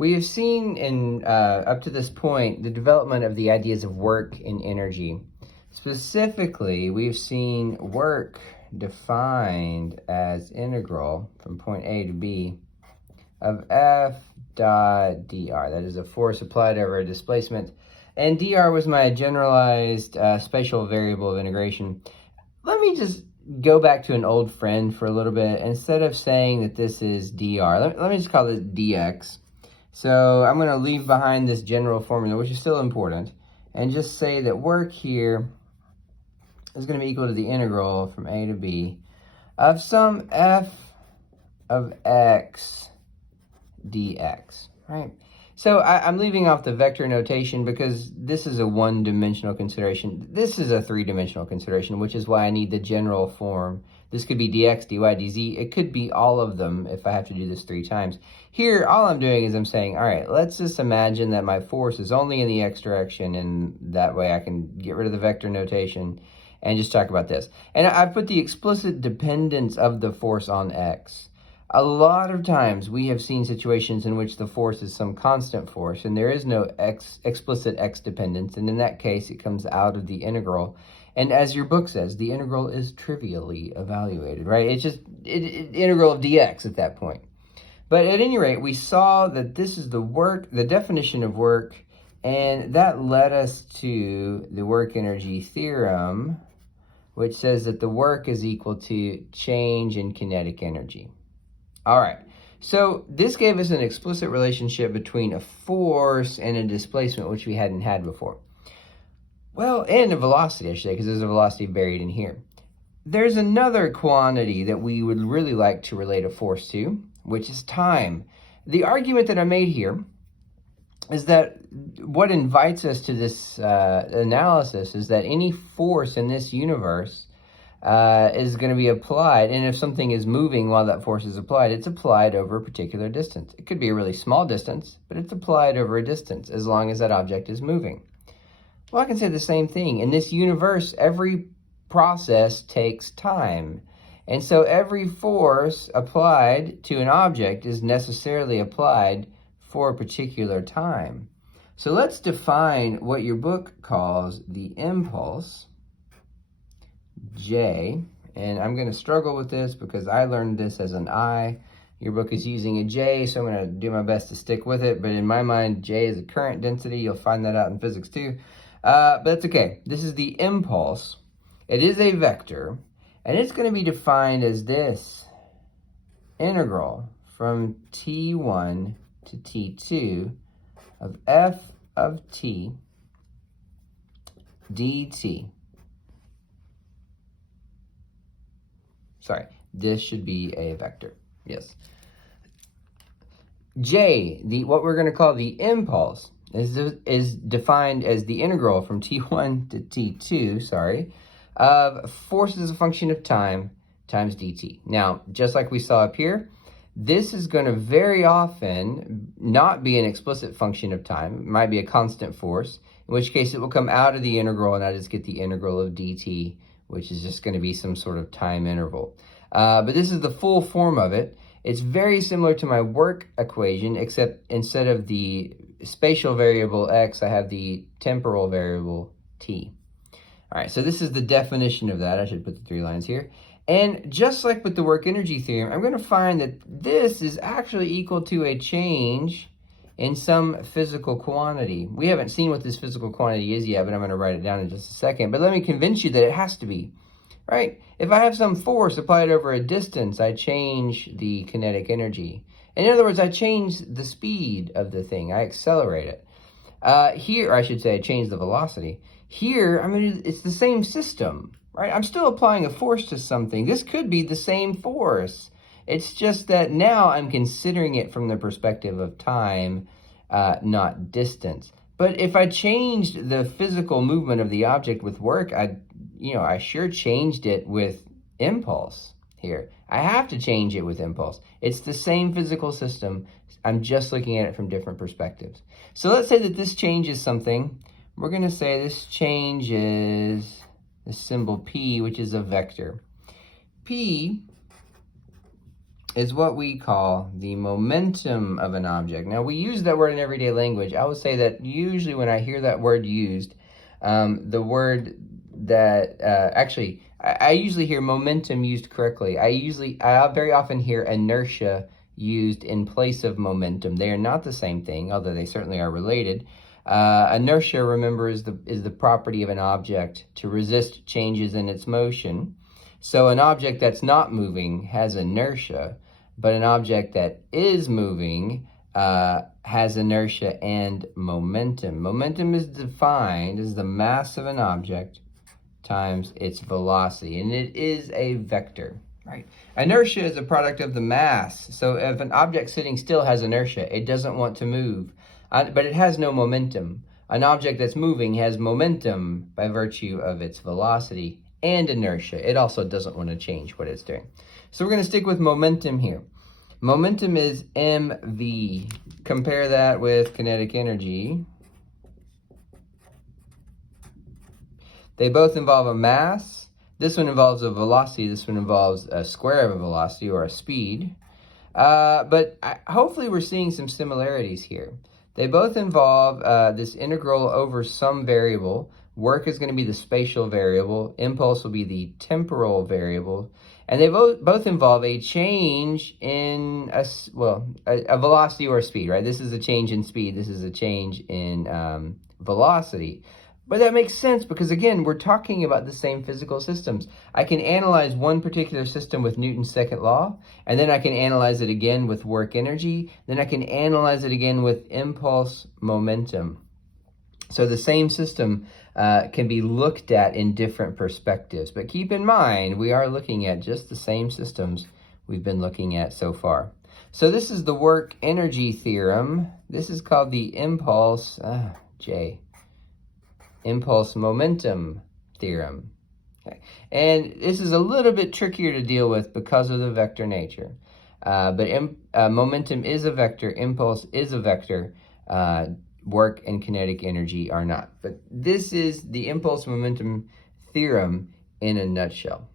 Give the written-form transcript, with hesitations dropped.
We have seen in up to this point the development of the ideas of work and energy. Specifically, we've seen work defined as integral from point A to B of F dot dr. That is a force applied over a displacement. And dr was my generalized spatial variable of integration. Let me just go back to an old friend for a little bit. Instead of saying that this is dr, let me just call this dx. So I'm going to leave behind this general formula, which is still important, and just say that work here is going to be equal to the integral from a to b of some f of x dx, right? So I'm leaving off the vector notation because this is a one-dimensional consideration. This is a three-dimensional consideration, which is why I need the general form. This could be dx, dy, dz. It could be all of them if I have to do this 3 times. Here, all I'm doing is I'm saying, all right, let's just imagine that my force is only in the x direction, and that way I can get rid of the vector notation and just talk about this. And I've put the explicit dependence of the force on x. A lot of times we have seen situations in which the force is some constant force and there is no explicit x dependence, and in that case it comes out of the integral. And as your book says, the integral is trivially evaluated, right? It's just integral of dx at that point. But at any rate, we saw that this is the work, the definition of work, and that led us to the work energy theorem, which says that the work is equal to change in kinetic energy. All right, so this gave us an explicit relationship between a force and a displacement, which we hadn't had before. Well, and a velocity, I should say, because there's a velocity buried in here. There's another quantity that we would really like to relate a force to, which is time. The argument that I made here is that what invites us to this analysis is that any force in this universe is going to be applied, and if something is moving while that force is applied, it's applied over a particular distance. It could be a really small distance, but it's applied over a distance as long as that object is moving. Well, I can say the same thing. In this universe, every process takes time, and so every force applied to an object is necessarily applied for a particular time. So let's define what your book calls the impulse, J, and I'm going to struggle with this because I learned this as an I. Your book is using a J, so I'm going to do my best to stick with it, but in my mind, J is a current density. You'll find that out in physics too, but that's okay. This is the impulse. It is a vector, and it's going to be defined as this integral from t1 to t2 of f of t dt. Sorry, this should be a vector. Yes. J, what we're going to call the impulse, is defined as the integral from t1 to t2, of force as a function of time times dt. Now, just like we saw up here, this is going to very often not be an explicit function of time. It might be a constant force, in which case it will come out of the integral, and I just get the integral of dt, which is just going to be some sort of time interval. But this is the full form of it. It's very similar to my work equation, except instead of the spatial variable x, I have the temporal variable t. All right, so this is the definition of that. I should put the 3 lines here. And just like with the work energy theorem, I'm going to find that this is actually equal to a change in some physical quantity. We haven't seen what this physical quantity is yet, but I'm going to write it down in just a second. But let me convince you that it has to be, right? If I have some force applied over a distance, I change the kinetic energy. In other words, I change the speed of the thing. I accelerate it. Here, I should say, I change the velocity. Here, it's the same system, right? I'm still applying a force to something. This could be the same force. It's just that now I'm considering it from the perspective of time, not distance. But if I changed the physical movement of the object with work, I sure changed it with impulse here. I have to change it with impulse. It's the same physical system. I'm just looking at it from different perspectives. So let's say that this changes something. We're going to say this changes the symbol P, which is a vector. P is what we call the momentum of an object. Now, we use that word in everyday language. I would say that usually when I hear that word used, the word that actually, I usually hear momentum used correctly. I very often hear inertia used in place of momentum. They are not the same thing, although they certainly are related. Inertia, remember, is the property of an object to resist changes in its motion. So an object that's not moving has inertia, but an object that is moving has inertia and momentum. Momentum is defined as the mass of an object times its velocity, and it is a vector, right? Inertia is a product of the mass. So if an object sitting still has inertia, it doesn't want to move, but it has no momentum. An object that's moving has momentum by virtue of its velocity and inertia. It also doesn't want to change what it's doing. So we're going to stick with momentum here. Momentum is mv. Compare that with kinetic energy. They both involve a mass. This one involves a velocity. This one involves a square of a velocity or a speed. But hopefully we're seeing some similarities here. They both involve this integral over some variable. Work is going to be the spatial variable. Impulse will be the temporal variable. And they both involve a change in a velocity or a speed, right? This is a change in speed. This is a change in velocity. But that makes sense because, again, we're talking about the same physical systems. I can analyze one particular system with Newton's second law, and then I can analyze it again with work energy. Then I can analyze it again with impulse momentum. So the same system can be looked at in different perspectives. But keep in mind, we are looking at just the same systems we've been looking at so far. So this is the work energy theorem. This is called the impulse momentum theorem. Okay. And this is a little bit trickier to deal with because of the vector nature. But momentum is a vector, impulse is a vector, work and kinetic energy are not. But this is the impulse momentum theorem in a nutshell.